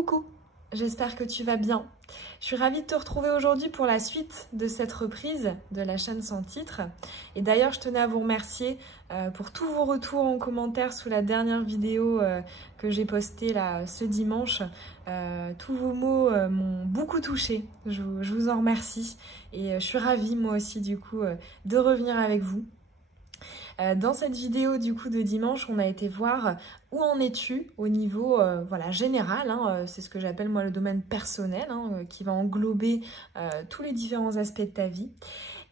Coucou, j'espère que tu vas bien. Je suis ravie de te retrouver aujourd'hui pour la suite de cette reprise de la chaîne sans titre. Et d'ailleurs, je tenais à vous remercier pour tous vos retours en commentaire sous la dernière vidéo que j'ai postée là, ce dimanche. Tous vos mots m'ont beaucoup touchée. Je vous en remercie. Et je suis ravie, moi aussi, du coup, de revenir avec vous. Dans cette vidéo du coup de dimanche, on a été voir où en es-tu au niveau voilà, général, hein, c'est ce que j'appelle moi le domaine personnel, hein, qui va englober tous les différents aspects de ta vie.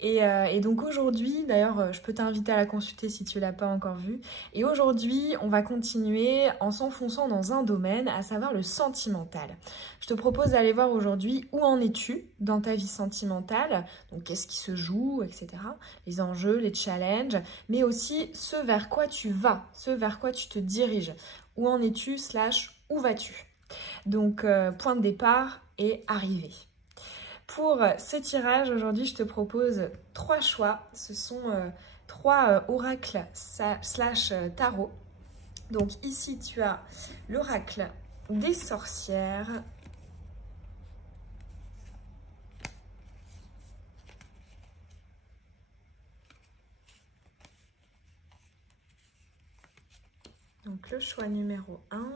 Et donc aujourd'hui, d'ailleurs, je peux t'inviter à la consulter si tu ne l'as pas encore vue. Et aujourd'hui, on va continuer en s'enfonçant dans un domaine, à savoir le sentimental. Je te propose d'aller voir aujourd'hui où en es-tu dans ta vie sentimentale, donc qu'est-ce qui se joue, etc. Les enjeux, les challenges, mais aussi ce vers quoi tu vas, ce vers quoi tu te diriges. Où en es-tu / où vas-tu? Donc, point de départ et arrivée. Pour ce tirage, aujourd'hui, je te propose 3 choix. Ce sont 3 oracles / tarot. Donc ici, tu as l'oracle des sorcières. Donc le choix numéro 1.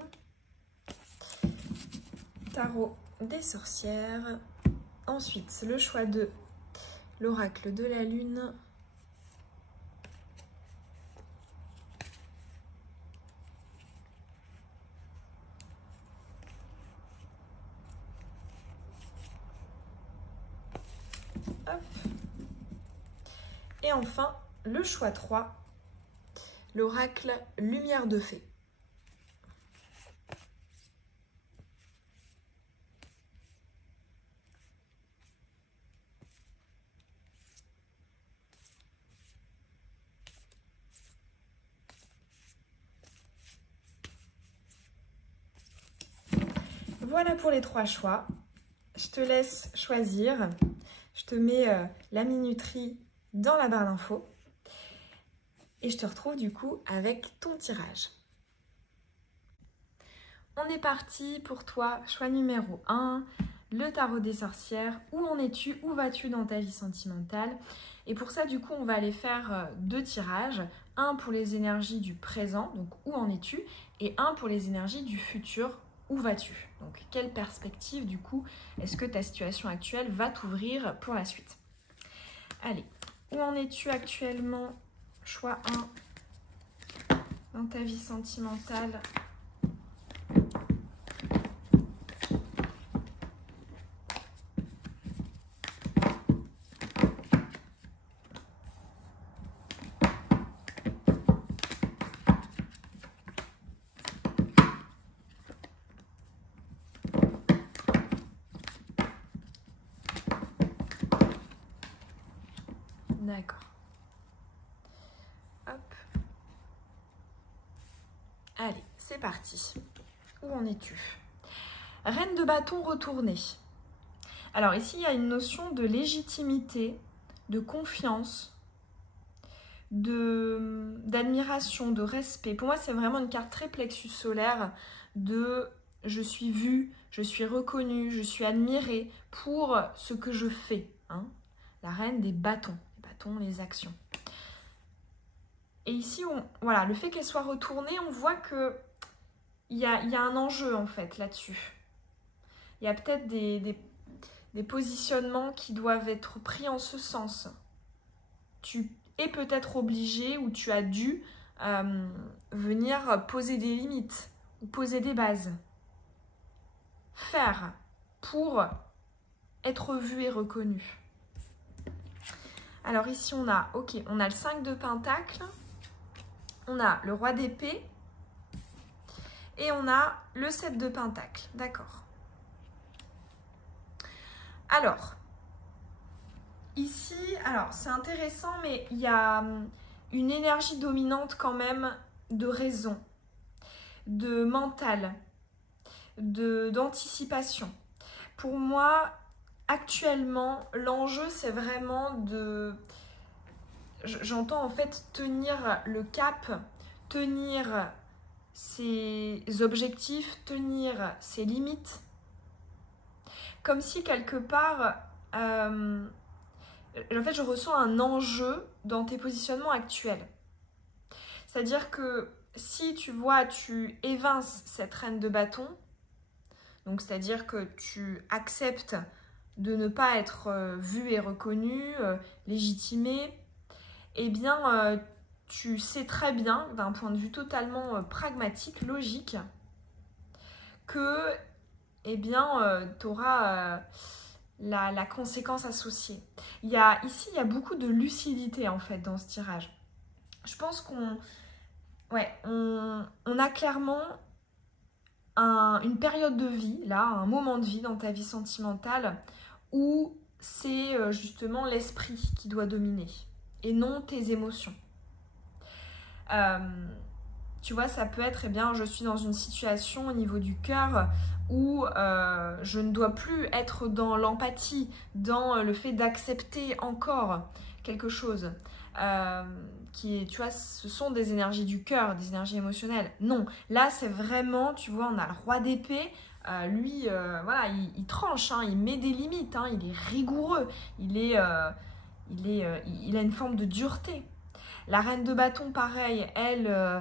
Tarot des sorcières. Ensuite, le choix 2, l'oracle de la lune. Hop. Et enfin, le choix 3, l'oracle lumière de fée. Voilà pour les 3 choix. Je te laisse choisir. Je te mets la minuterie dans la barre d'infos. Et je te retrouve du coup avec ton tirage. On est parti pour toi. Choix numéro 1, le tarot des sorcières. Où en es-tu? Où vas-tu dans ta vie sentimentale? Et pour ça, du coup, on va aller faire 2 tirages. Un pour les énergies du présent, donc où en es-tu? Et un pour les énergies du futur. Où vas-tu? Donc, quelle perspective, du coup, est-ce que ta situation actuelle va t'ouvrir pour la suite? Allez, où en es-tu actuellement? Choix 1 dans ta vie sentimentale. D'accord. Hop. Allez, c'est parti. Où en es-tu? Reine de bâton retournée. Alors ici, il y a une notion de légitimité, de confiance, d'admiration, de respect. Pour moi, c'est vraiment une carte très plexus solaire de je suis vue, je suis reconnue, je suis admirée pour ce que je fais. Hein. La reine des bâtons. Les actions. Et ici, voilà, le fait qu'elle soit retournée, on voit que il y a un enjeu en fait là-dessus. Il y a peut-être des positionnements qui doivent être pris en ce sens. Tu es peut-être obligé ou tu as dû venir poser des limites ou poser des bases. Faire pour être vu et reconnu. Alors ici, on a le 5 de Pentacle, on a le Roi d'épée et on a le 7 de Pentacle. D'accord. Alors, ici, c'est intéressant, mais il y a une énergie dominante quand même de raison, de mental, d'anticipation. Pour moi, actuellement, l'enjeu, c'est vraiment j'entends en fait tenir le cap, tenir ses objectifs, tenir ses limites. Comme si quelque part, en fait, je ressens un enjeu dans tes positionnements actuels. C'est-à-dire que si tu vois, tu évinces cette reine de bâton, donc c'est-à-dire que tu acceptes de ne pas être vue et reconnue, légitimée, eh bien, tu sais très bien, d'un point de vue totalement pragmatique, logique, que, eh bien, tu auras la conséquence associée. Ici, il y a beaucoup de lucidité, en fait, dans ce tirage. Je pense qu'on a clairement une période de vie, là, un moment de vie dans ta vie sentimentale où c'est justement l'esprit qui doit dominer et non tes émotions. Tu vois, ça peut être, eh bien, je suis dans une situation au niveau du cœur où je ne dois plus être dans l'empathie, dans le fait d'accepter encore quelque chose. Tu vois, ce sont des énergies du cœur, des énergies émotionnelles. Non, là c'est vraiment, tu vois, on a le roi d'épée, lui, voilà, il tranche, hein, il met des limites, hein, il est rigoureux, il a une forme de dureté. La reine de bâton, pareil, elle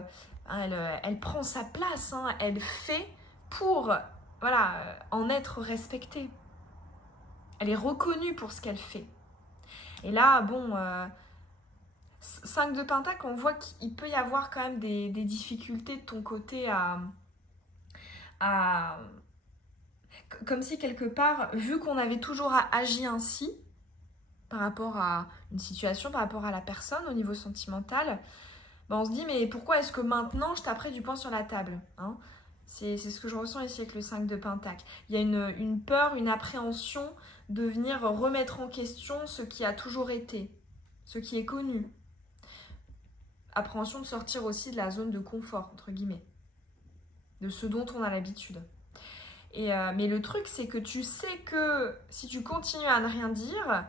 prend sa place, hein, elle fait pour, voilà, en être respectée. Elle est reconnue pour ce qu'elle fait. Et là, bon... 5 de Pentacle, on voit qu'il peut y avoir quand même des difficultés de ton côté comme si quelque part, vu qu'on avait toujours agi ainsi, par rapport à une situation, par rapport à la personne au niveau sentimental, ben on se dit mais pourquoi est-ce que maintenant je taperais du poing sur la table, hein? C'est ce que je ressens ici avec le 5 de Pentacle. Il y a une peur, une appréhension de venir remettre en question ce qui a toujours été, ce qui est connu. Appréhension de sortir aussi de la zone de confort, entre guillemets, de ce dont on a l'habitude. Mais le truc, c'est que tu sais que si tu continues à ne rien dire,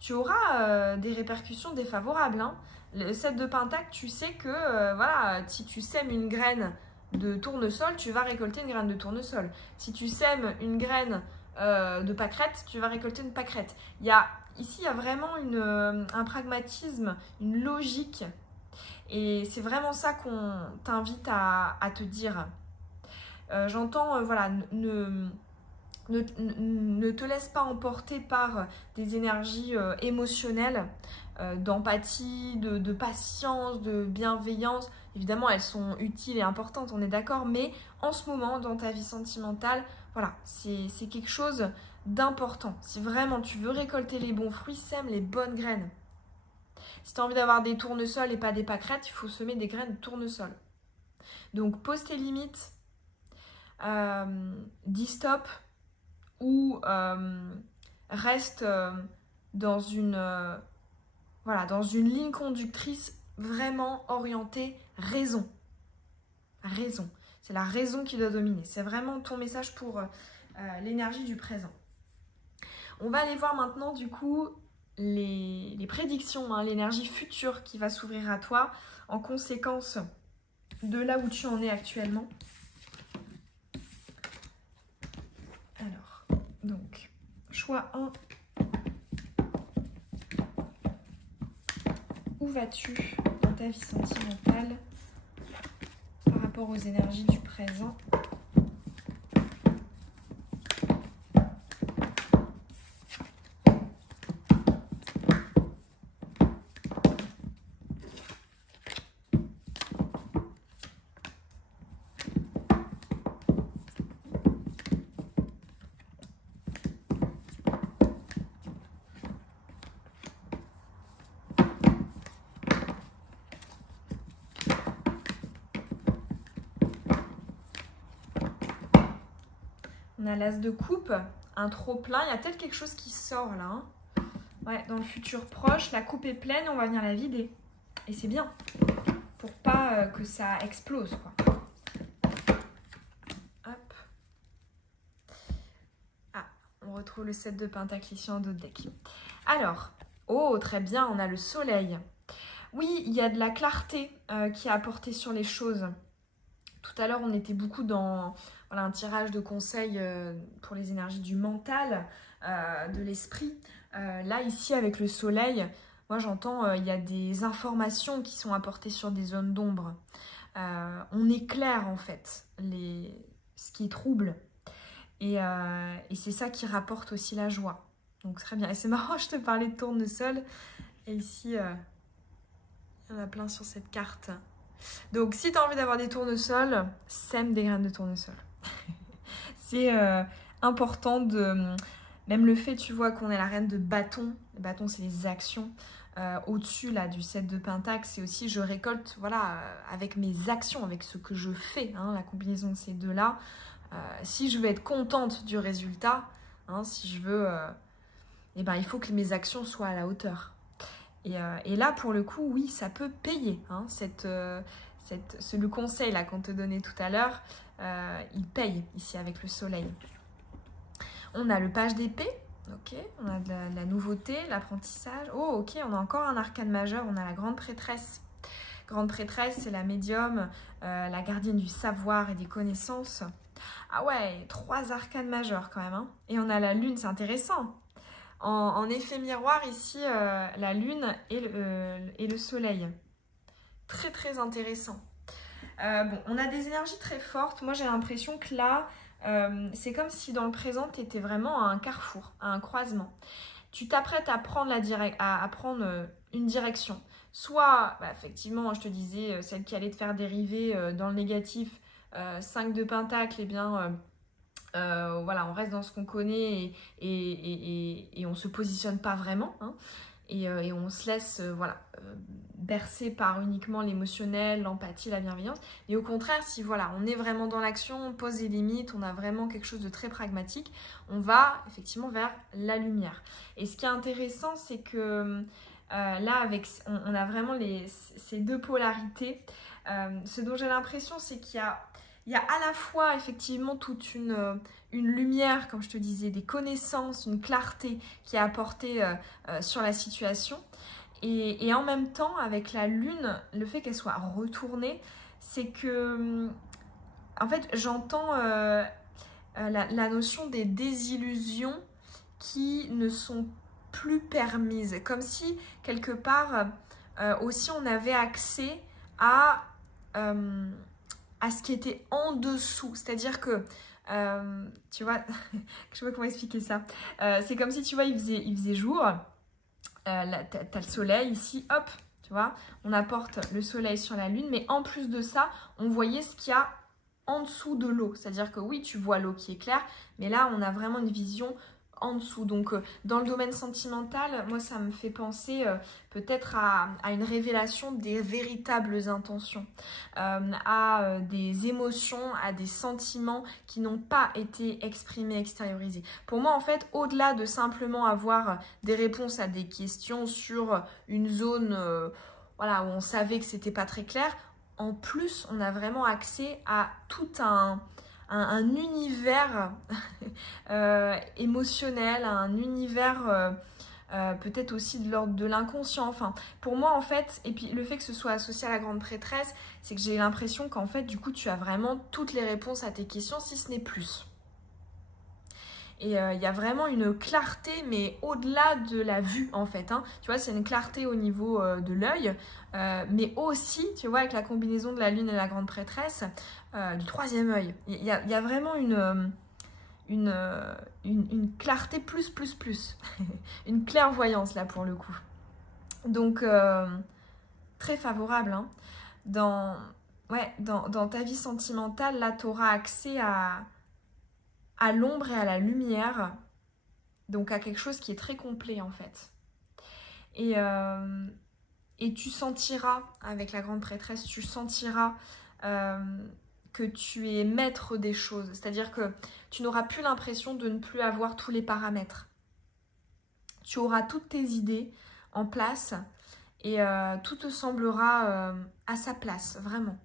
tu auras des répercussions défavorables, hein. Le 7 de Pentacle, tu sais que voilà, si tu sèmes une graine de tournesol, tu vas récolter une graine de tournesol. Si tu sèmes une graine de pâquerette, tu vas récolter une pâquerette. Ici, il y a vraiment un pragmatisme, une logique. Et c'est vraiment ça qu'on t'invite à te dire. J'entends, voilà, ne te laisse pas emporter par des énergies émotionnelles, d'empathie, de patience, de bienveillance. Évidemment, elles sont utiles et importantes, on est d'accord, mais en ce moment, dans ta vie sentimentale, voilà, c'est quelque chose d'important. Si vraiment tu veux récolter les bons fruits, sème les bonnes graines. Si tu as envie d'avoir des tournesols et pas des pâquerettes, il faut semer des graines de tournesol. Donc, pose tes limites, dis stop ou reste dans voilà, dans une ligne conductrice vraiment orientée raison. Raison. C'est la raison qui doit dominer. C'est vraiment ton message pour l'énergie du présent. On va aller voir maintenant du coup les prédictions, hein, l'énergie future qui va s'ouvrir à toi en conséquence de là où tu en es actuellement. Alors, donc, choix 1. Où vas-tu dans ta vie sentimentale par rapport aux énergies du présent ? On a l'as de coupe, un trop plein. Il y a peut-être quelque chose qui sort là, hein. Ouais, dans le futur proche, la coupe est pleine, on va venir la vider. Et c'est bien, pour pas que ça explose, quoi. Hop. Ah, on retrouve le 7 de Pentacle ici en dos de deck. Alors, oh, très bien, on a le soleil. Oui, il y a de la clarté qui est apportée sur les choses. Tout à l'heure, on était beaucoup dans voilà, un tirage de conseils pour les énergies du mental, de l'esprit. Là, ici, avec le soleil, moi j'entends il y a des informations qui sont apportées sur des zones d'ombre. On éclaire en fait ce qui est trouble. Et c'est ça qui rapporte aussi la joie. Donc très bien. Et c'est marrant, je te parlais de tournesol. Et ici, il y en a plein sur cette carte. Donc si tu as envie d'avoir des tournesols, sème des graines de tournesol. C'est important de... Même le fait, tu vois, qu'on est la reine de bâton. Le bâton, c'est les actions. Au-dessus là du 7 de Pentacle, c'est aussi je récolte voilà, avec mes actions, avec ce que je fais, hein, la combinaison de ces deux-là. Si je veux être contente du résultat, hein, si je veux... eh ben, il faut que mes actions soient à la hauteur. Et là, pour le coup, oui, ça peut payer. Hein, le conseil là qu'on te donnait tout à l'heure, il paye ici avec le soleil. On a le page d'épée. Ok, on a de la nouveauté, l'apprentissage. Oh, ok, on a encore un arcane majeur, on a la grande prêtresse. Grande prêtresse, c'est la médium, la gardienne du savoir et des connaissances. Ah ouais, 3 arcanes majeurs quand même. Hein. Et on a la lune, c'est intéressant. En effet miroir, ici, la lune et le soleil. Très, très intéressant. Bon, on a des énergies très fortes. Moi, j'ai l'impression que là... c'est comme si dans le présent, tu étais vraiment à un carrefour, à un croisement. Tu t'apprêtes à prendre, une direction. Soit, bah, effectivement, je te disais, celle qui allait te faire dériver dans le négatif, 5 de Pentacle, eh bien, voilà, on reste dans ce qu'on connaît et on ne se positionne pas vraiment. Hein, et on se laisse voilà, bercer par uniquement l'émotionnel, l'empathie, la bienveillance. Et au contraire, si voilà, on est vraiment dans l'action, on pose des limites, on a vraiment quelque chose de très pragmatique, on va effectivement vers la lumière. Et ce qui est intéressant, c'est que là, on a vraiment ces deux polarités. Ce dont j'ai l'impression, c'est qu'il y a à la fois effectivement toute une lumière, comme je te disais, des connaissances, une clarté qui est apportée sur la situation. Et en même temps, avec la lune, le fait qu'elle soit retournée, c'est que, en fait, j'entends la notion des désillusions qui ne sont plus permises. Comme si, quelque part, aussi on avait accès à ce qui était en dessous. C'est-à-dire que, tu vois, je sais pas comment expliquer ça. C'est comme si, tu vois, il faisait jour. T'as le soleil ici, hop, tu vois. On apporte le soleil sur la lune. Mais en plus de ça, on voyait ce qu'il y a en dessous de l'eau. C'est-à-dire que oui, tu vois l'eau qui est claire. Mais là, on a vraiment une vision en dessous. Donc, dans le domaine sentimental, moi, ça me fait penser peut-être à une révélation des véritables intentions, à des émotions, à des sentiments qui n'ont pas été exprimés, extériorisés. Pour moi, en fait, au-delà de simplement avoir des réponses à des questions sur une zone voilà, où on savait que c'était pas très clair, en plus, on a vraiment accès à tout un univers émotionnel, un univers peut-être aussi de l'ordre de l'inconscient. Enfin, pour moi, en fait, et puis le fait que ce soit associé à la grande prêtresse, c'est que j'ai l'impression qu'en fait, du coup, tu as vraiment toutes les réponses à tes questions, si ce n'est plus. Et il y a vraiment une clarté, mais au-delà de la vue, en fait. Hein. Tu vois, c'est une clarté au niveau de l'œil, mais aussi, tu vois, avec la combinaison de la lune et la grande prêtresse, du troisième œil. Il y a vraiment une clarté plus. Une clairvoyance, là, pour le coup. Donc, très favorable. Hein. Dans ta vie sentimentale, là, tu auras accès à l'ombre et à la lumière, donc à quelque chose qui est très complet en fait. Et tu sentiras, avec la grande prêtresse, tu sentiras que tu es maître des choses. C'est-à-dire que tu n'auras plus l'impression de ne plus avoir tous les paramètres. Tu auras toutes tes idées en place et tout te semblera à sa place, vraiment.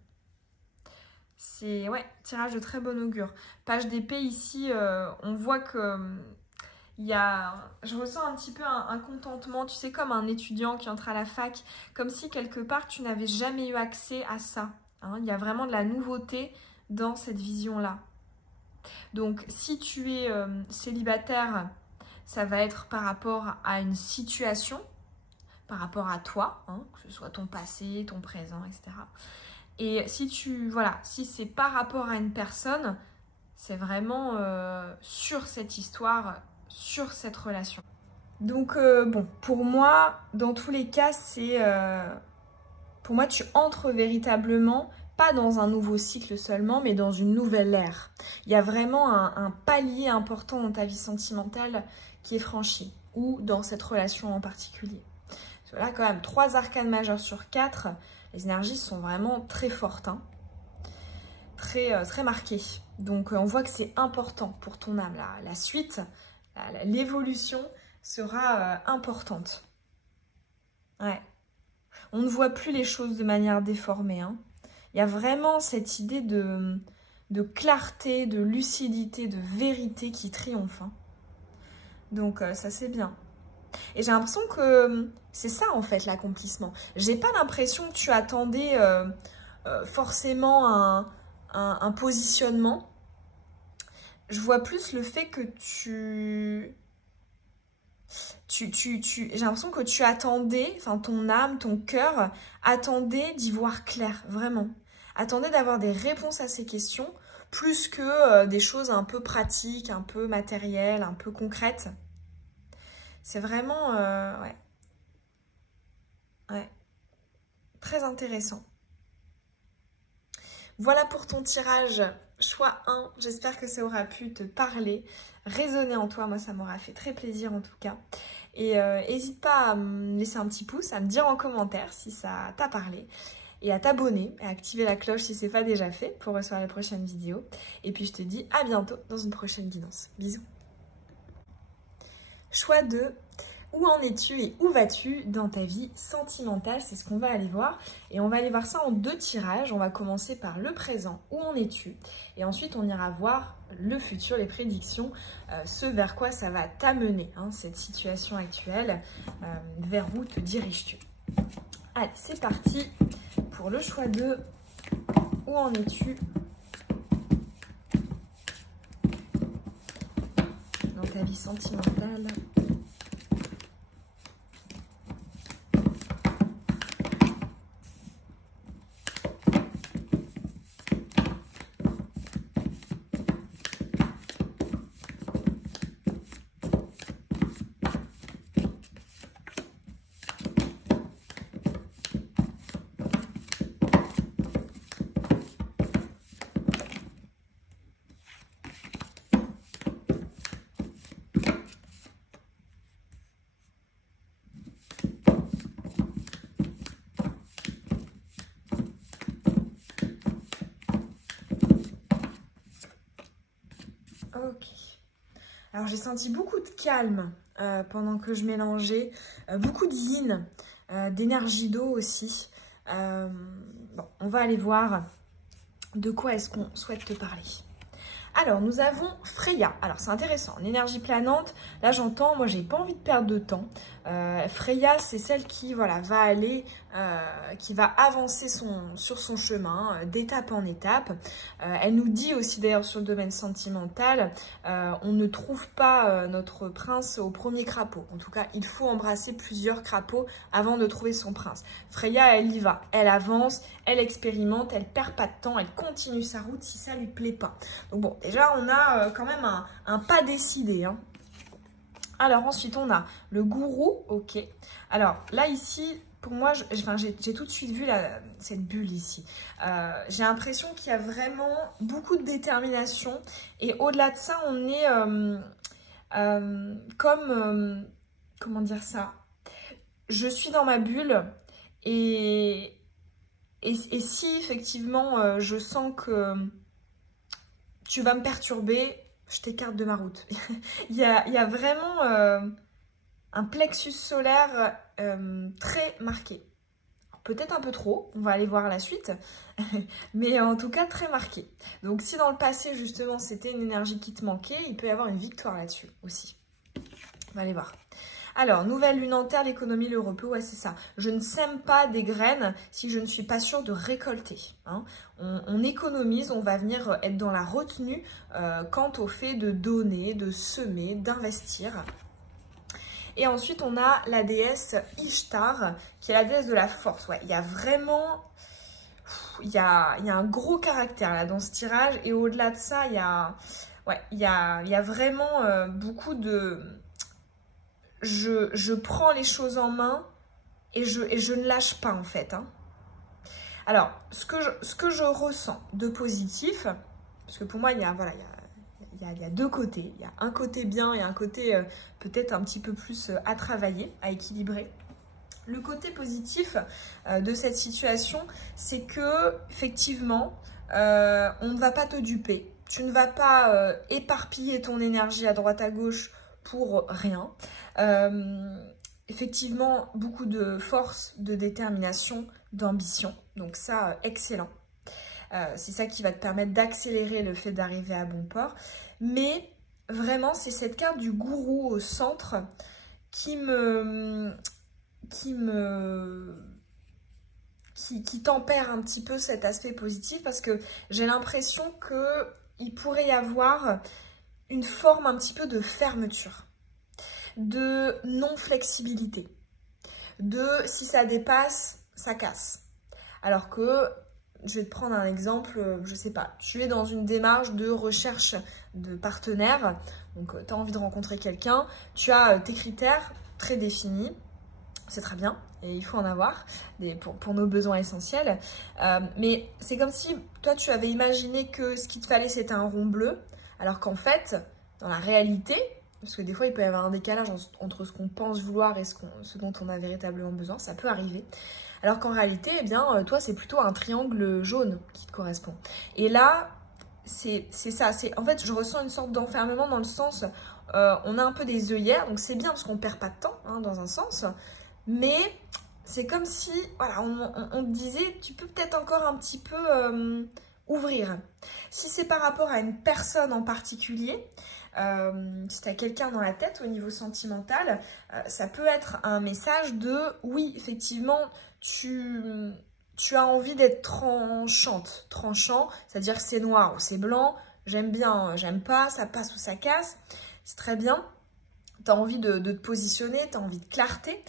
C'est, ouais, tirage de très bon augure. Page d'épée ici, on voit que je ressens un petit peu un contentement, tu sais, comme un étudiant qui entre à la fac, comme si quelque part tu n'avais jamais eu accès à ça, hein. Il y a vraiment de la nouveauté dans cette vision-là. Donc, si tu es célibataire, ça va être par rapport à une situation, par rapport à toi, hein, que ce soit ton passé, ton présent, etc. Et si c'est par rapport à une personne, c'est vraiment sur cette histoire, sur cette relation. Donc, bon, pour moi, dans tous les cas, pour moi, tu entres véritablement, pas dans un nouveau cycle seulement, mais dans une nouvelle ère. Il y a vraiment un palier important dans ta vie sentimentale qui est franchi, ou dans cette relation en particulier. Là, quand même, 3 arcanes majeures sur 4, les énergies sont vraiment très fortes, hein. Très marquées. Donc, on voit que c'est important pour ton âme. La suite, l'évolution sera importante. Ouais. On ne voit plus les choses de manière déformée, hein. Il y a vraiment cette idée de clarté, de lucidité, de vérité qui triomphe, hein. Donc, ça, c'est bien. Et j'ai l'impression que c'est ça, en fait, l'accomplissement. J'ai pas l'impression que tu attendais forcément un positionnement. Je vois plus le fait que j'ai l'impression que tu attendais, enfin ton âme, ton cœur, attendait d'y voir clair, vraiment. Attendait d'avoir des réponses à ces questions, plus que des choses un peu pratiques, un peu matérielles, un peu concrètes. C'est vraiment, ouais, très intéressant. Voilà pour ton tirage choix 1. J'espère que ça aura pu te parler, résonner en toi. Moi, ça m'aura fait très plaisir en tout cas. Et n'hésite pas à me laisser un petit pouce, à me dire en commentaire si ça t'a parlé. Et à t'abonner, et à activer la cloche si ce n'est pas déjà fait pour recevoir les prochaines vidéos. Et puis je te dis à bientôt dans une prochaine guidance. Bisous. Choix 2. Où en es-tu et où vas-tu dans ta vie sentimentale? C'est ce qu'on va aller voir. Et on va aller voir ça en 2 tirages. On va commencer par le présent. Où en es-tu? Et ensuite, on ira voir le futur, les prédictions, ce vers quoi ça va t'amener, hein, cette situation actuelle. Vers où te diriges-tu? Allez, c'est parti pour le choix 2. Où en es-tu dans ta vie sentimentale? Ok. Alors j'ai senti beaucoup de calme pendant que je mélangeais, beaucoup de yin, d'énergie d'eau aussi. Bon, on va aller voir de quoi est-ce qu'on souhaite te parler. Alors, nous avons Freya. Alors, c'est intéressant. L'énergie planante, là, j'entends, moi, j'ai pas envie de perdre de temps. Freya, c'est celle qui, voilà, va aller, qui va avancer sur son chemin, d'étape en étape. Elle nous dit aussi, d'ailleurs, sur le domaine sentimental, on ne trouve pas notre prince au premier crapaud. En tout cas, il faut embrasser plusieurs crapauds avant de trouver son prince. Freya, elle y va. Elle avance, elle expérimente, elle perd pas de temps, elle continue sa route si ça lui plaît pas. Donc bon, déjà, on a quand même un pas décidé, hein. Alors ensuite, on a le gourou, ok. Alors là, ici, pour moi, j'ai tout de suite vu cette bulle ici. J'ai l'impression qu'il y a vraiment beaucoup de détermination. Et au-delà de ça, on est comment dire ça? Je suis dans ma bulle et si effectivement, je sens que tu vas me perturber, je t'écarte de ma route. il y a vraiment un plexus solaire très marqué. Peut-être un peu trop, on va aller voir la suite, mais en tout cas très marqué. Donc si dans le passé justement c'était une énergie qui te manquait, il peut y avoir une victoire là-dessus aussi. On va aller voir. Alors, nouvelle lune en terre, l'économie, le repos, ouais, c'est ça. Je ne sème pas des graines si je ne suis pas sûre de récolter. Hein. On économise, on va venir être dans la retenue quant au fait de donner, de semer, d'investir. Et ensuite, on a la déesse Ishtar, qui est la déesse de la force. Ouais, il y a vraiment... Il y a un gros caractère là dans ce tirage. Et au-delà de ça, il y a vraiment beaucoup de... Je prends les choses en main et je ne lâche pas en fait. Hein. Alors, ce que je ressens de positif, parce que pour moi, il y a 2 côtés. Il y a un côté bien et un côté peut-être un petit peu plus à travailler, à équilibrer. Le côté positif de cette situation, c'est que effectivement, on ne va pas te duper. Tu ne vas pas éparpiller ton énergie à droite à gauche pour rien. Effectivement, beaucoup de force, de détermination, d'ambition. Donc ça, excellent. C'est ça qui va te permettre d'accélérer le fait d'arriver à bon port. Mais vraiment, c'est cette carte du gourou au centre qui tempère un petit peu cet aspect positif, parce que j'ai l'impression qu'il pourrait y avoir une forme un petit peu de fermeture, de non-flexibilité, de si ça dépasse, ça casse. Alors que, je vais te prendre un exemple, je sais pas, tu es dans une démarche de recherche de partenaire, donc tu as envie de rencontrer quelqu'un, tu as tes critères très définis, c'est très bien, et il faut en avoir pour nos besoins essentiels. Mais c'est comme si toi, tu avais imaginé que ce qu'il te fallait, c'était un rond bleu, alors qu'en fait, dans la réalité, parce que des fois, il peut y avoir un décalage entre ce qu'on pense vouloir et ce dont on a véritablement besoin, ça peut arriver. Alors qu'en réalité, eh bien, toi, c'est plutôt un triangle jaune qui te correspond. Et là, c'est ça. En fait, je ressens une sorte d'enfermement dans le sens, on a un peu des œillères, donc c'est bien parce qu'on ne perd pas de temps, hein, dans un sens. Mais c'est comme si, voilà, on te disait, tu peux peut-être encore un petit peu ouvrir. Si c'est par rapport à une personne en particulier, si tu as quelqu'un dans la tête au niveau sentimental, ça peut être un message de, oui, effectivement, tu as envie d'être tranchant, c'est-à-dire que c'est noir ou c'est blanc, j'aime bien, j'aime pas, ça passe ou ça casse, c'est très bien. Tu as envie de te positionner, tu as envie de clarté.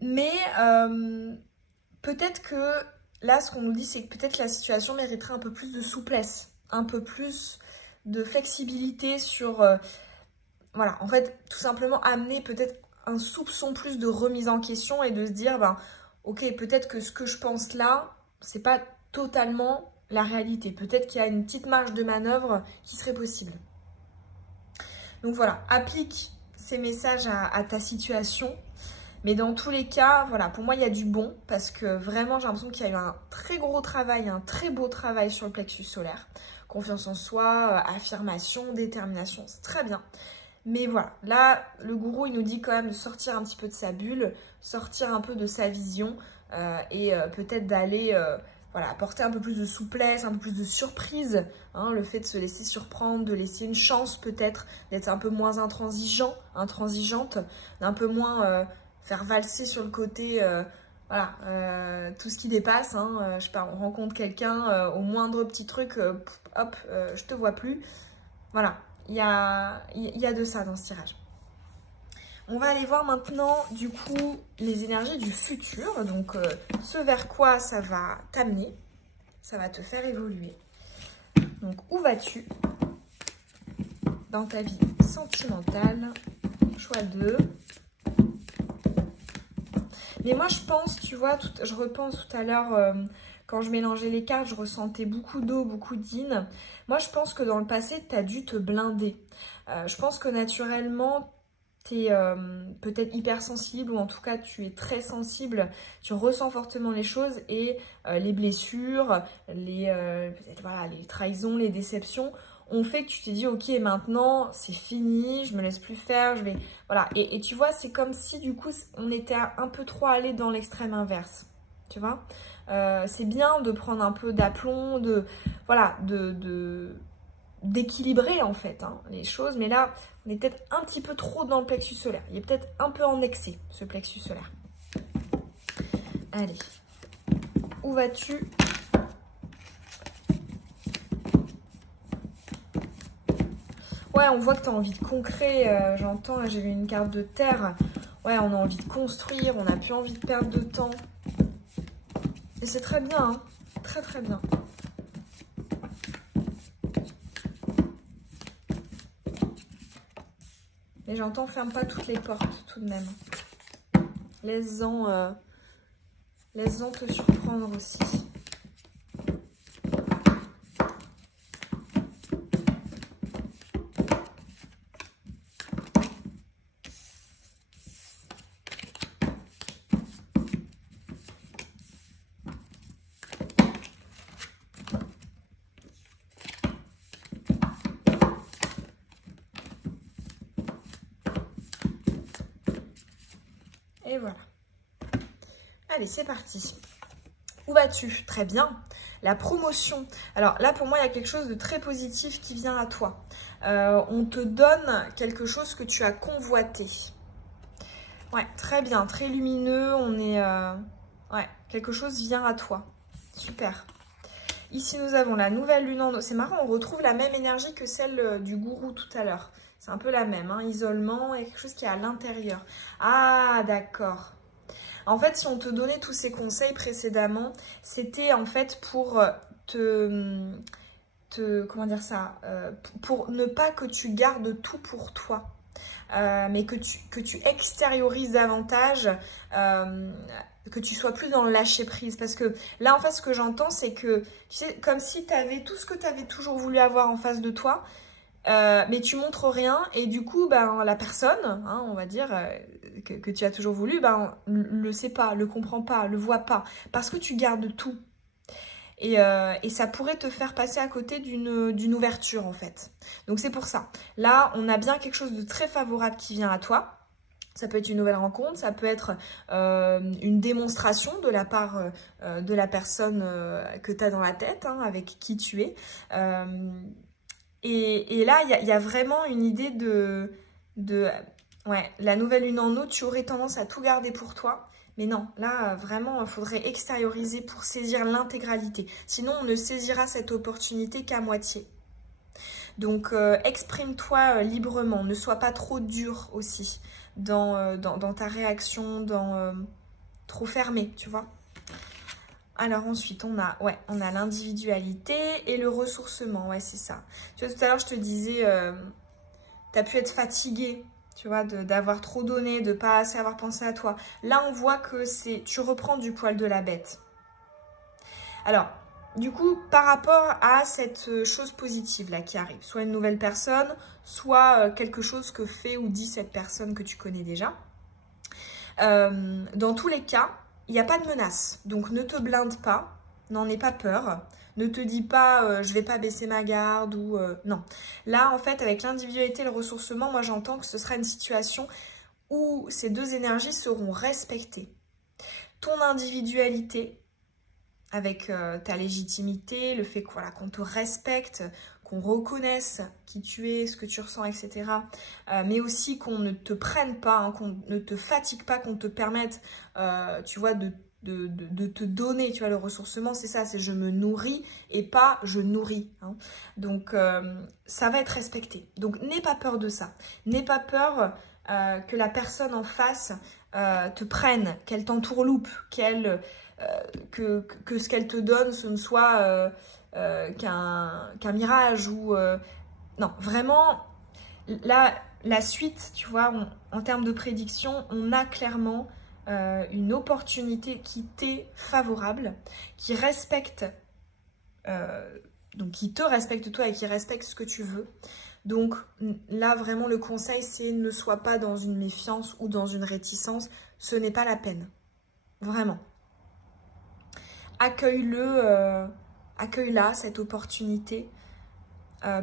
Mais peut-être que là, ce qu'on nous dit, c'est que peut-être la situation mériterait un peu plus de souplesse, un peu plus de flexibilité sur... voilà, en fait, tout simplement amener peut-être un soupçon plus de remise en question et de se dire, ben, ok, peut-être que ce que je pense là, c'est pas totalement la réalité. Peut-être qu'il y a une petite marge de manœuvre qui serait possible. Donc voilà, applique ces messages à ta situation. Mais dans tous les cas, voilà, pour moi, il y a du bon parce que vraiment, j'ai l'impression qu'il y a eu un très gros travail, un très beau travail sur le plexus solaire. Confiance en soi, affirmation, détermination, c'est très bien. Mais voilà, là, le gourou, il nous dit quand même de sortir un petit peu de sa bulle, sortir un peu de sa vision et peut-être d'aller voilà, apporter un peu plus de souplesse, un peu plus de surprise. Hein, le fait de se laisser surprendre, de laisser une chance peut-être, d'être un peu moins intransigeante, d'un peu moins... faire valser sur le côté, voilà, tout ce qui dépasse. Hein, je sais pas, on rencontre quelqu'un, au moindre petit truc, hop, je te vois plus. Voilà, il y a de ça dans ce tirage. On va aller voir maintenant, du coup, les énergies du futur. Donc, ce vers quoi ça va t'amener, ça va te faire évoluer. Donc, où vas-tu dans ta vie sentimentale? Choix 2. Mais moi, je pense, tu vois, je repense tout à l'heure, quand je mélangeais les cartes, je ressentais beaucoup d'eau, beaucoup d'yin. Moi, je pense que dans le passé, tu as dû te blinder. Je pense que naturellement, tu es peut-être hypersensible, ou en tout cas, tu es très sensible. Tu ressens fortement les choses et les blessures, peut-être, voilà, les trahisons, les déceptions ont fait que tu t'es dit, ok, maintenant, c'est fini, je me laisse plus faire, je vais... Voilà, et tu vois, c'est comme si, du coup, on était un peu trop allé dans l'extrême inverse, tu vois. C'est bien de prendre un peu d'aplomb, voilà, d'équilibrer en fait hein, les choses. Mais là, on est peut-être un petit peu trop dans le plexus solaire. Il est peut-être un peu en excès, ce plexus solaire. Allez, où vas-tu? Ouais, on voit que tu as envie de concret. J'entends, j'ai vu une carte de terre. Ouais, on a envie de construire, on n'a plus envie de perdre de temps. Et c'est très bien, hein, très très bien. Et j'entends, ferme pas toutes les portes tout de même. Laisse-en te surprendre aussi. Et voilà. Allez, c'est parti. Où vas-tu? Très bien. La promotion. Alors là, pour moi, il y a quelque chose de très positif qui vient à toi. On te donne quelque chose que tu as convoité. Ouais, très bien, très lumineux. On est... ouais, quelque chose vient à toi. Super. Ici, nous avons la nouvelle lune en eau. C'est marrant, on retrouve la même énergie que celle du gourou tout à l'heure. C'est un peu la même, hein, isolement et quelque chose qui est à l'intérieur. Ah, d'accord. En fait, si on te donnait tous ces conseils précédemment, c'était en fait pour comment dire ça, pour ne pas que tu gardes tout pour toi, mais que tu extériorises davantage, que tu sois plus dans le lâcher prise. Parce que là, en fait, ce que j'entends, c'est que, tu sais, comme si tu avais tout ce que tu avais toujours voulu avoir en face de toi, mais tu montres rien et du coup ben, la personne, hein, on va dire, que tu as toujours voulu, ben, le sait pas, le comprend pas, le voit pas, parce que tu gardes tout. Et ça pourrait te faire passer à côté d'une ouverture en fait. Donc c'est pour ça. Là, on a bien quelque chose de très favorable qui vient à toi. Ça peut être une nouvelle rencontre, ça peut être une démonstration de la part de la personne que tu as dans la tête, hein, avec qui tu es. Et là, il y a vraiment une idée ouais, la nouvelle lune en eau, tu aurais tendance à tout garder pour toi. Mais non, là, vraiment, il faudrait extérioriser pour saisir l'intégralité. Sinon, on ne saisira cette opportunité qu'à moitié. Donc, exprime-toi librement. Ne sois pas trop dur aussi dans ta réaction, trop fermé, tu vois. Alors ensuite, on a l'individualité et le ressourcement. Ouais, c'est ça. Tu vois, tout à l'heure, je te disais, tu as pu être fatigué, tu vois, d'avoir trop donné, de pas assez avoir pensé à toi. Là, on voit que tu reprends du poil de la bête. Alors, du coup, par rapport à cette chose positive là qui arrive, soit une nouvelle personne, soit quelque chose que fait ou dit cette personne que tu connais déjà, dans tous les cas, il n'y a pas de menace, donc ne te blinde pas, n'en aie pas peur, ne te dis pas je vais pas baisser ma garde ou non. Là en fait avec l'individualité et le ressourcement, moi j'entends que ce sera une situation où ces deux énergies seront respectées. Ton individualité avec ta légitimité, le fait voilà, qu'on te respecte, qu'on reconnaisse qui tu es, ce que tu ressens, etc. Mais aussi qu'on ne te prenne pas, hein, qu'on ne te fatigue pas, qu'on te permette, tu vois, de te donner, tu vois, le ressourcement, c'est ça, c'est je me nourris et pas je nourris. Hein. Donc, ça va être respecté. Donc, n'aie pas peur de ça. N'aie pas peur que la personne en face te prenne, qu'elle t'entourloupe, que ce qu'elle te donne, ce ne soit qu'un mirage ou... non, vraiment, là, la suite, tu vois, en termes de prédiction, on a clairement une opportunité qui t'est favorable, qui respecte, donc qui te respecte toi et qui respecte ce que tu veux. Donc là, vraiment, le conseil, c'est ne sois pas dans une méfiance ou dans une réticence. Ce n'est pas la peine. Vraiment. Accueille-la, cette opportunité,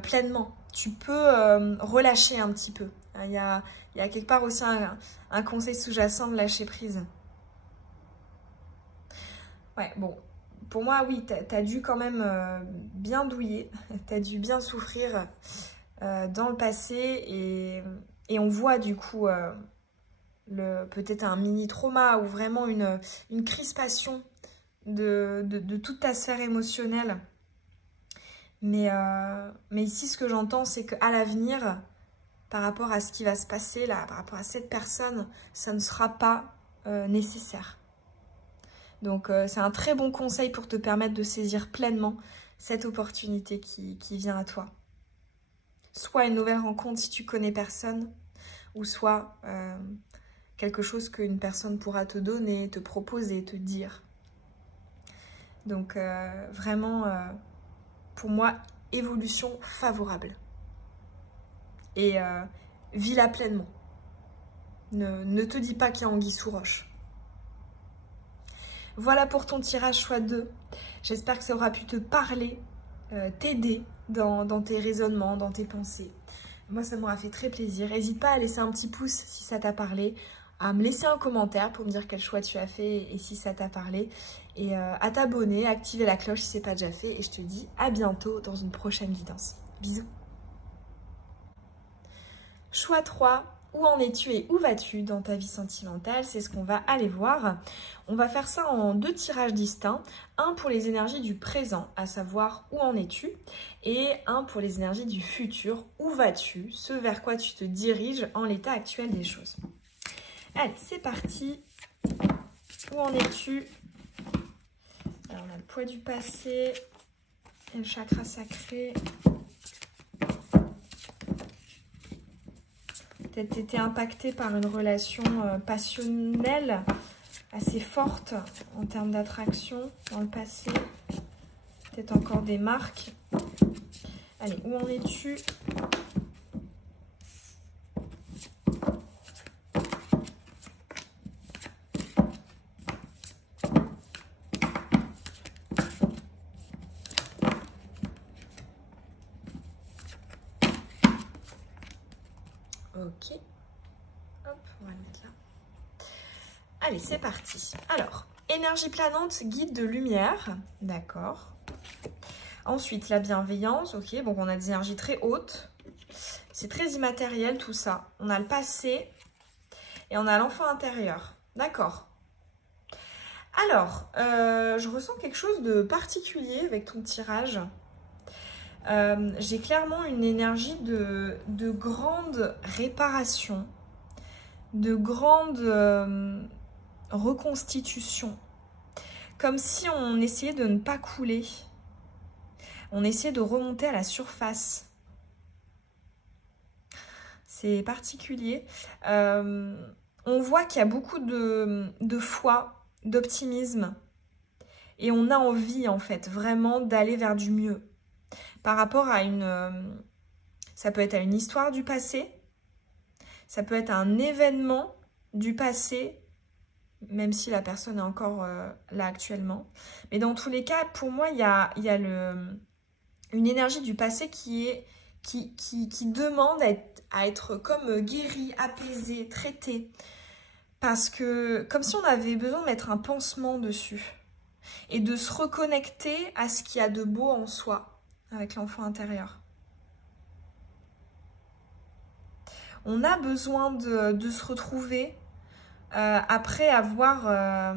pleinement. Tu peux relâcher un petit peu. Il y a quelque part aussi un conseil sous-jacent de lâcher prise. Ouais, bon. pour moi, oui, tu as dû quand même bien douiller, tu as dû bien souffrir dans le passé et on voit du coup peut-être un mini trauma ou vraiment une crispation de toute ta sphère émotionnelle. Mais ici, ce que j'entends, c'est qu'à l'avenir, par rapport à ce qui va se passer là, par rapport à cette personne, ça ne sera pas nécessaire. Donc, c'est un très bon conseil pour te permettre de saisir pleinement cette opportunité qui vient à toi. Soit une nouvelle rencontre si tu connais personne, ou soit quelque chose qu'une personne pourra te donner, te proposer, te dire. Donc, vraiment, pour moi, évolution favorable. Et vis-la pleinement. Ne te dis pas qu'il y a anguille sous roche. Voilà pour ton tirage choix 2. J'espère que ça aura pu te parler, t'aider dans tes raisonnements, dans tes pensées. Moi, ça m'aura fait très plaisir. N'hésite pas à laisser un petit pouce si ça t'a parlé, à me laisser un commentaire pour me dire quel choix tu as fait et si ça t'a parlé. Et à t'abonner, à activer la cloche si ce n'est pas déjà fait. Et je te dis à bientôt dans une prochaine guidance. Bisous. Choix 3. Où en es-tu et où vas-tu dans ta vie sentimentale? C'est ce qu'on va aller voir. On va faire ça en 2 tirages distincts. Un pour les énergies du présent, à savoir où en es-tu, et un pour les énergies du futur, où vas-tu, ce vers quoi tu te diriges en l'état actuel des choses. Allez, c'est parti. Où en es-tu? Alors, on a le poids du passé et le chakra sacré. Peut-être été impacté par une relation passionnelle assez forte en termes d'attraction dans le passé. Peut-être encore des marques. Allez, où en es-tu? Ok, hop, on va le mettre là. Allez, c'est parti. Alors, énergie planante, guide de lumière, d'accord. Ensuite, la bienveillance, ok, donc on a des énergies très hautes. C'est très immatériel tout ça. On a le passé et on a l'enfant intérieur, d'accord. Alors, je ressens quelque chose de particulier avec ton tirage. J'ai clairement une énergie de grande réparation, de grande reconstitution. Comme si on essayait de ne pas couler. On essayait de remonter à la surface. C'est particulier. On voit qu'il y a beaucoup de foi, d'optimisme. Et on a envie, en fait, vraiment d'aller vers du mieux. Par rapport à ça peut être à une histoire du passé, ça peut être un événement du passé, même si la personne est encore là actuellement. Mais dans tous les cas, pour moi, il y a une énergie du passé qui demande à être comme guérie, apaisée, traitée. Parce que, comme si on avait besoin de mettre un pansement dessus. Et de se reconnecter à ce qu'il y a de beau en soi. Avec l'enfant intérieur. On a besoin de se retrouver après avoir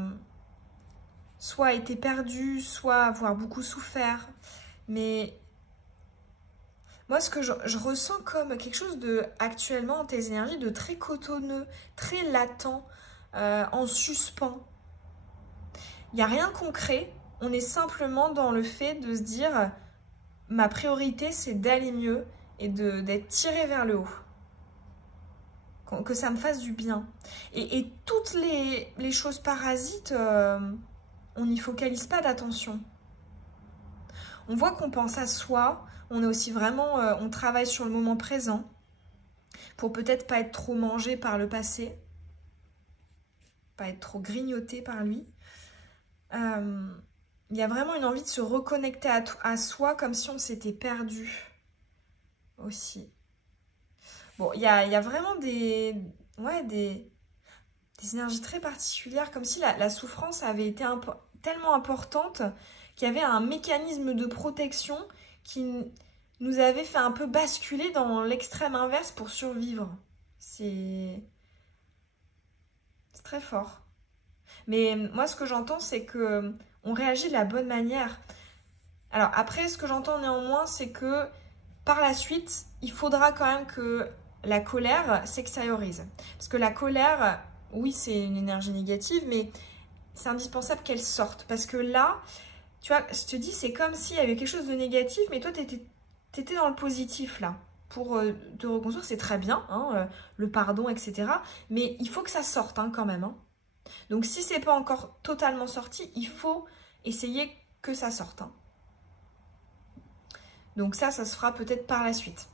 soit été perdu, soit avoir beaucoup souffert. Mais moi, ce que je ressens comme quelque chose actuellement, dans tes énergies, de très cotonneux, très latent, en suspens. Il n'y a rien de concret. On est simplement dans le fait de se dire... Ma priorité, c'est d'aller mieux et d'être tiré vers le haut. Que ça me fasse du bien. Et toutes les choses parasites, on n'y focalise pas d'attention. On voit qu'on pense à soi, on est aussi vraiment, on travaille sur le moment présent pour peut-être pas être trop mangé par le passé, pas être trop grignoté par lui. Il y a vraiment une envie de se reconnecter à soi comme si on s'était perdu aussi. Bon, il y a vraiment des énergies très particulières, comme si la souffrance avait été tellement importante qu'il y avait un mécanisme de protection qui nous avait fait un peu basculer dans l'extrême inverse pour survivre. C'est très fort. Mais moi, ce que j'entends, c'est que on réagit de la bonne manière. Alors après, ce que j'entends néanmoins, c'est que par la suite, il faudra quand même que la colère s'extériorise. Parce que la colère, oui, c'est une énergie négative, mais c'est indispensable qu'elle sorte. Parce que là, tu vois, je te dis, c'est comme s'il y avait quelque chose de négatif, mais toi, t'étais dans le positif, là. Pour te reconstruire, c'est très bien, hein, le pardon, etc. Mais il faut que ça sorte, hein, quand même. Hein. Donc, si c'est pas encore totalement sorti, il faut essayer que ça sorte. Hein. Donc ça se fera peut-être par la suite.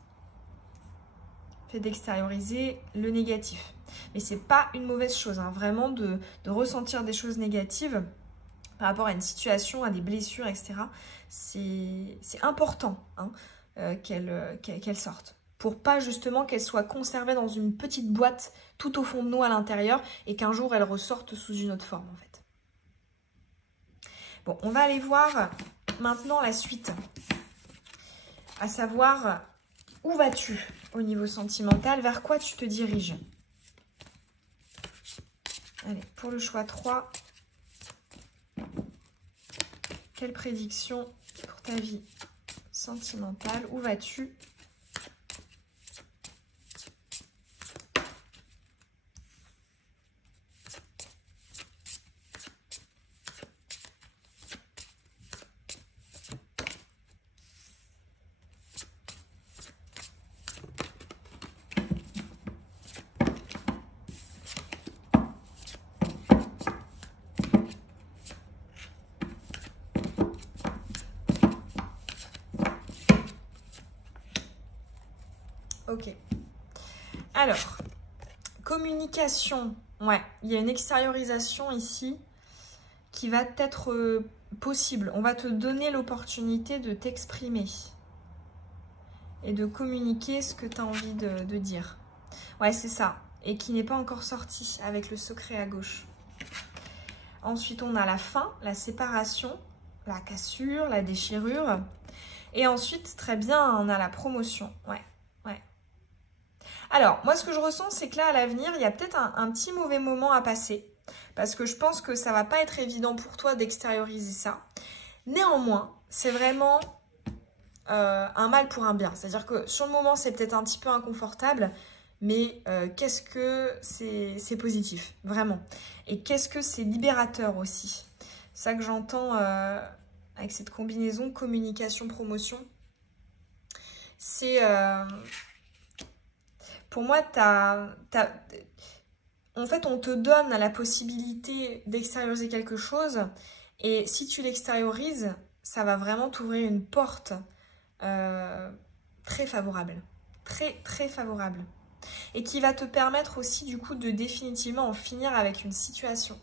Fait d'extérioriser le négatif. Mais c'est pas une mauvaise chose, hein, vraiment de ressentir des choses négatives par rapport à une situation, à des blessures, etc. C'est important hein, qu'elles sortent. Pour pas justement qu'elles soient conservées dans une petite boîte tout au fond de nous à l'intérieur et qu'un jour elles ressortent sous une autre forme en fait. Bon, on va aller voir maintenant la suite. À savoir, où vas-tu au niveau sentimental? Vers quoi tu te diriges? Allez, pour le choix 3, quelle prédiction pour ta vie sentimentale? Où vas-tu? Ok. Alors, communication. Ouais, il y a une extériorisation ici qui va être possible. On va te donner l'opportunité de t'exprimer et de communiquer ce que tu as envie de dire. Ouais, c'est ça. Et qui n'est pas encore sorti avec le secret à gauche. Ensuite, on a la fin, la séparation, la cassure, la déchirure. Et ensuite, très bien, on a la promotion. Ouais. Alors, moi, ce que je ressens, c'est que là, à l'avenir, il y a peut-être un petit mauvais moment à passer. Parce que je pense que ça va pas être évident pour toi d'extérioriser ça. Néanmoins, c'est vraiment un mal pour un bien. C'est-à-dire que sur le moment, c'est peut-être un petit peu inconfortable. Mais qu'est-ce que c'est positif, vraiment. Et qu'est-ce que c'est libérateur aussi. C'est ça que j'entends avec cette combinaison communication-promotion. C'est... pour moi, en fait, on te donne la possibilité d'extérioriser quelque chose. Et si tu l'extériorises, ça va vraiment t'ouvrir une porte très favorable. Très, très favorable. Et qui va te permettre aussi, du coup, de définitivement en finir avec une situation.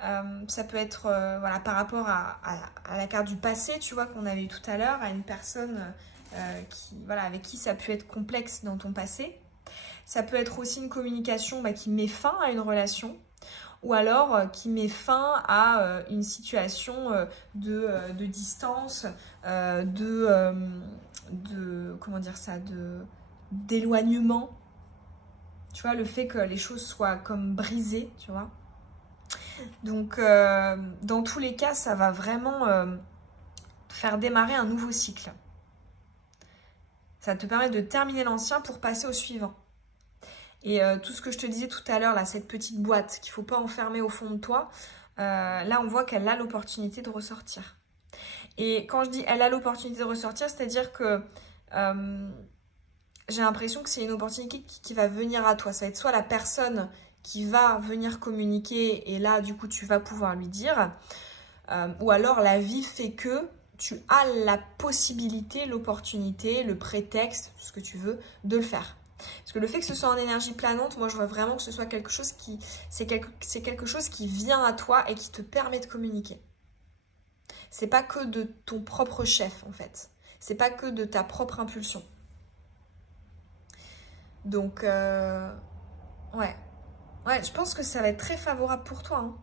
Ça peut être voilà, par rapport à la carte du passé, tu vois, qu'on avait eu tout à l'heure, à une personne... voilà, avec qui ça a pu être complexe dans ton passé. Ça peut être aussi une communication qui met fin à une relation ou alors qui met fin à une situation de distance, comment dire ça, d'éloignement. Tu vois, le fait que les choses soient comme brisées, tu vois. Donc, dans tous les cas, ça va vraiment faire démarrer un nouveau cycle. Ça te permet de terminer l'ancien pour passer au suivant. Et tout ce que je te disais tout à l'heure, là, cette petite boîte qu'il ne faut pas enfermer au fond de toi, là, on voit qu'elle a l'opportunité de ressortir. Et quand je dis elle a l'opportunité de ressortir, c'est-à-dire que j'ai l'impression que c'est une opportunité qui va venir à toi. Ça va être soit la personne qui va venir communiquer et là, du coup, tu vas pouvoir lui dire, ou alors la vie fait que tu as la possibilité, l'opportunité, le prétexte, ce que tu veux, de le faire. Parce que le fait que ce soit en énergie planante, moi je vois vraiment que ce soit quelque chose qui... C'est quelque chose qui vient à toi et qui te permet de communiquer. C'est pas que de ton propre chef en fait. C'est pas que de ta propre impulsion. Donc, ouais. Ouais, je pense que ça va être très favorable pour toi. Hein.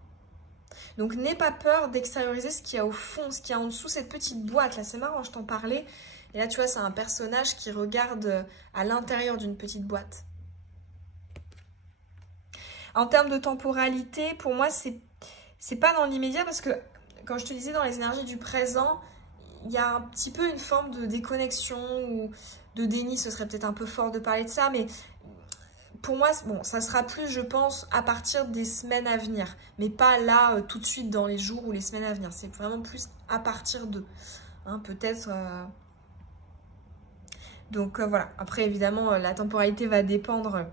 Donc n'aie pas peur d'extérioriser ce qu'il y a au fond, ce qu'il y a en dessous, cette petite boîte là. C'est marrant, je t'en parlais. Et là tu vois, c'est un personnage qui regarde à l'intérieur d'une petite boîte. En termes de temporalité, pour moi, c'est pas dans l'immédiat parce que, comme je te disais, dans les énergies du présent, il y a un petit peu une forme de déconnexion ou de déni. Ce serait peut-être un peu fort de parler de ça, mais pour moi, bon, ça sera plus, je pense, à partir des semaines à venir. Mais pas là, tout de suite, dans les jours ou les semaines à venir. C'est vraiment plus à partir de. Hein, peut-être... Donc voilà. Après, évidemment, la temporalité va dépendre...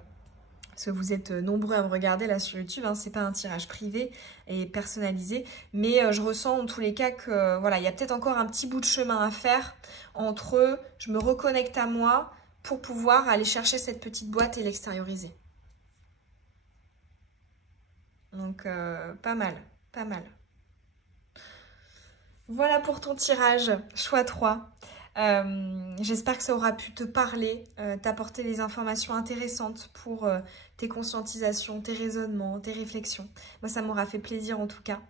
Parce que vous êtes nombreux à me regarder là sur YouTube, hein, c'est pas un tirage privé et personnalisé. Mais je ressens en tous les cas que voilà, il y a peut-être encore un petit bout de chemin à faire entre je me reconnecte à moi pour pouvoir aller chercher cette petite boîte et l'extérioriser. Donc pas mal, pas mal. Voilà pour ton tirage, choix 3. J'espère que ça aura pu te parler, t'apporter des informations intéressantes pour tes conscientisations, tes raisonnements, tes réflexions. Moi, ça m'aura fait plaisir en tout cas.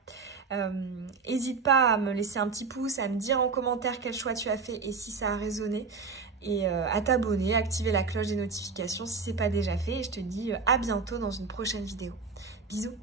N'hésite pas à me laisser un petit pouce, à me dire en commentaire quel choix tu as fait et si ça a résonné. Et à t'abonner, activer la cloche des notifications si ce n'est pas déjà fait. Et je te dis à bientôt dans une prochaine vidéo. Bisous!